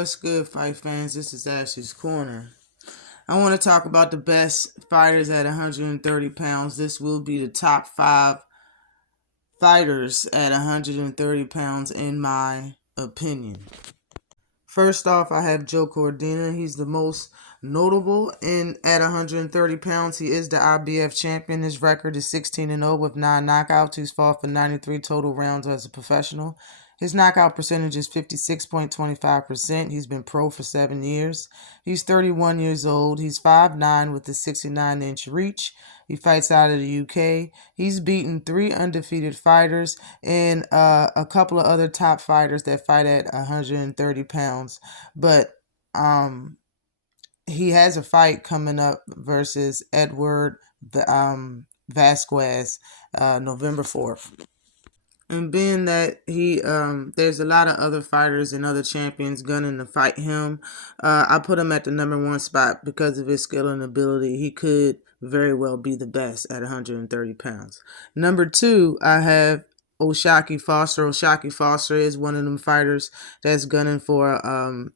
What's good, fight fans? This is Ashley's Corner. I want to talk about the best fighters at 130 pounds. This will be the top 5 fighters at 130 pounds, in my opinion. First off, I have Joe Cordina. He's the most notable in at 130 pounds. He is the IBF champion. His record is 16-0 with 9 knockouts. He's fought for 93 total rounds as a professional. His knockout percentage is 56.25%. He's been pro for 7 years. He's 31 years old. He's 5'9" with a 69-inch reach. He fights out of the UK. He's beaten 3 undefeated fighters and a couple of other top fighters that fight at 130 pounds. But he has a fight coming up versus Edward Vasquez November 4th. And being that there's a lot of other fighters and other champions gunning to fight him, I put him at the #1 spot because of his skill and ability. He could very well be the best at 130 pounds. Number 2, I have Osaki Foster. Osaki Foster is one of them fighters that's gunning for a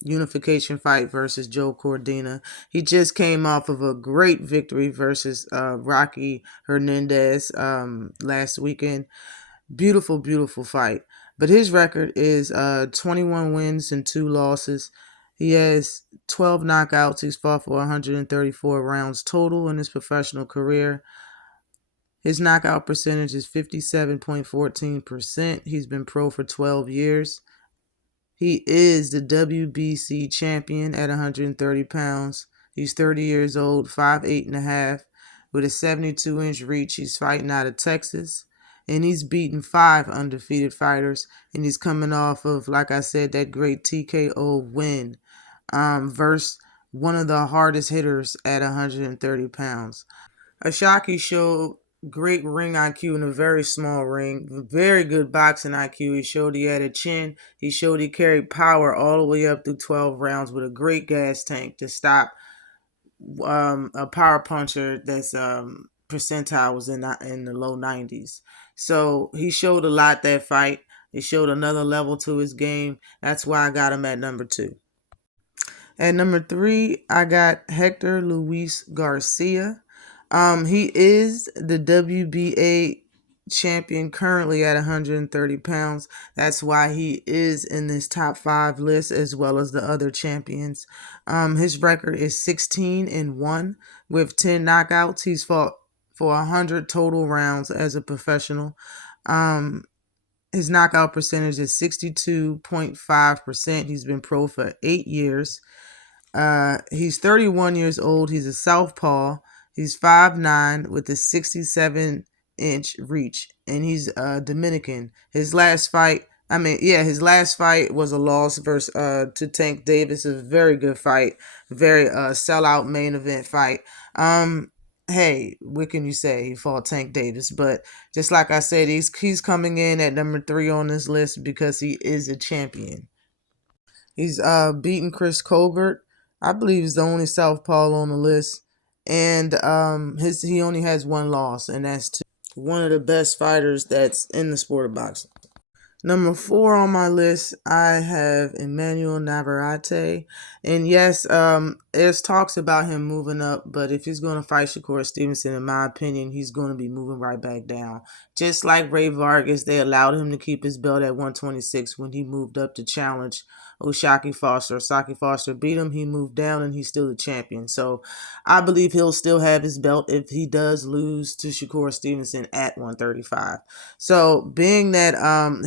unification fight versus Joe Cordina. He just came off of a great victory versus Rocky Hernandez last weekend. Beautiful, beautiful fight. But his record is 21 wins and 2 losses. He has 12 knockouts. He's fought for 134 rounds total in his professional career. His knockout percentage is 57.14%. He's been pro for 12 years. He is the WBC champion at 130 pounds. He's 30 years old, 5'8.5", with a 72-inch reach. He's fighting out of Texas. And he's beaten 5 undefeated fighters. And he's coming off of, like I said, that great TKO win versus one of the hardest hitters at 130 pounds. Osaki showed great ring IQ in a very small ring. Very good boxing IQ. He showed he had a chin. He showed he carried power all the way up through 12 rounds with a great gas tank to stop a power puncher that's percentile was in the low 90s. So he showed a lot that fight. He showed another level to his game. That's why I got him at number 2. At number 3, I got Hector Luis Garcia. He is the WBA champion currently at 130 pounds. That's why he is in this top 5 list as well as the other champions. His record is 16-1 with 10 knockouts. He's fought for 100 total rounds as a professional. His knockout percentage is 62.5%. He's been pro for 8 years. He's 31 years old. He's a southpaw. He's 5'9" with a 67-inch reach, and he's Dominican. His last fight was a loss versus to Tank Davis. A very good fight, very sellout main event fight. Hey, what can you say? He fought Tank Davis, but just like I said, he's coming in at number 3 on this list because he is a champion. He's beaten Chris Colbert. I believe he's the only southpaw on the list, and he only has 1 loss, and that's to one of the best fighters that's in the sport of boxing. Number 4 on my list, I have Emanuel Navarrete. And yes, there's talks about him moving up, but if he's going to fight Shakur Stevenson, in my opinion, he's going to be moving right back down. Just like Ray Vargas, they allowed him to keep his belt at 126 when he moved up to challenge Osaki Foster. Osaki Foster beat him, he moved down, and he's still the champion. So I believe he'll still have his belt if he does lose to Shakur Stevenson at 135. So being that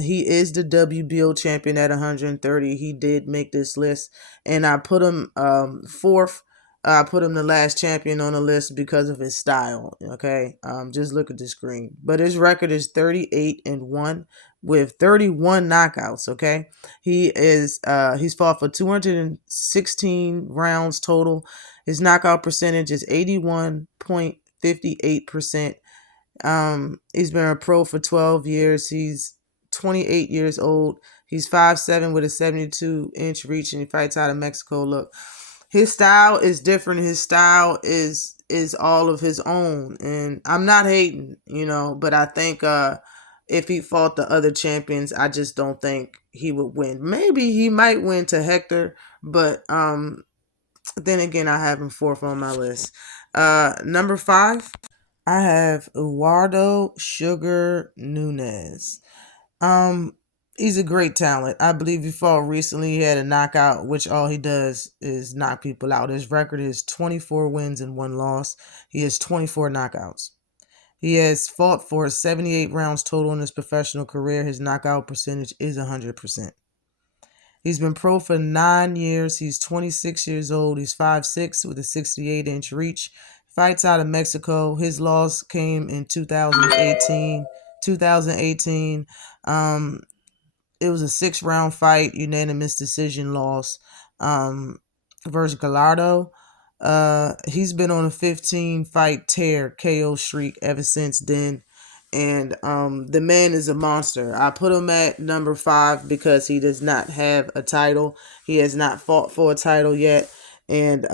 he is the WBO champion at 130, he did make this list, and I put him 4th. I put him the last champion on the list because of his style. Okay, just look at the screen. But his record is 38-1 with 31 knockouts. Okay, he's fought for 216 rounds total. His knockout percentage is 81.58%. He's been a pro for 12 years. He's 28 years old. He's 5'7" with a 72-inch reach, and he fights out of Mexico. Look, his style is different. His style is all of his own, and I'm not hating, but I think if he fought the other champions, I just don't think he would win. Maybe he might win to Hector, but then again, I have him fourth on my list. Number 5, I have Wardo Sugar Nunez. Um, he's a great talent. I believe he fought recently. He had a knockout, which all he does is knock people out. His record is 24 wins and 1 loss. He has 24 knockouts. He has fought for 78 rounds total in his professional career. His knockout percentage is 100%. He's been pro for 9 years. He's 26 years old. He's 5'6" with a 68-inch reach. Fights out of Mexico. His loss came in 2018. 2018. It was a 6-round fight, unanimous decision loss, versus Gallardo. He's been on a 15-fight tear KO streak ever since then. And the man is a monster. I put him at number 5 because he does not have a title. He has not fought for a title yet. And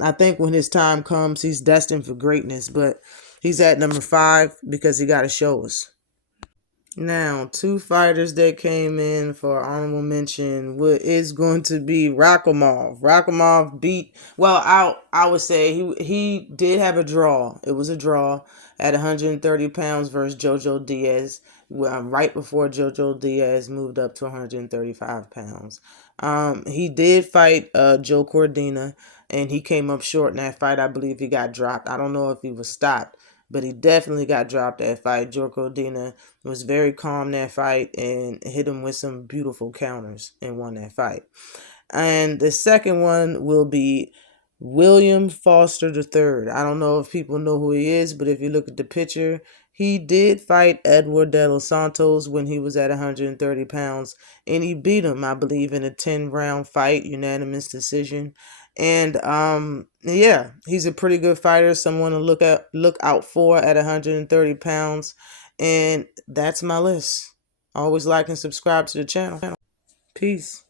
I think when his time comes, he's destined for greatness. But he's at number 5 because he got to show us. Now, 2 fighters that came in for honorable mention is going to be Rakhimov. Rakhimov beat, well, I would say he did have a draw. It was a draw at 130 pounds versus Jojo Diaz, right before Jojo Diaz moved up to 135 pounds. He did fight Joe Cordina, and he came up short in that fight. I believe he got dropped. I don't know if he was stopped, but he definitely got dropped that fight. Joe Cordina was very calm that fight and hit him with some beautiful counters and won that fight. And the second one will be William Foster III. I don't know if people know who he is, but if you look at the picture, he did fight Edward De Los Santos when he was at 130 pounds, and he beat him, I believe, in a 10-round fight, unanimous decision. And yeah, he's a pretty good fighter, someone to look out for at 130 pounds. And that's my list. Always like and subscribe to the channel. Peace.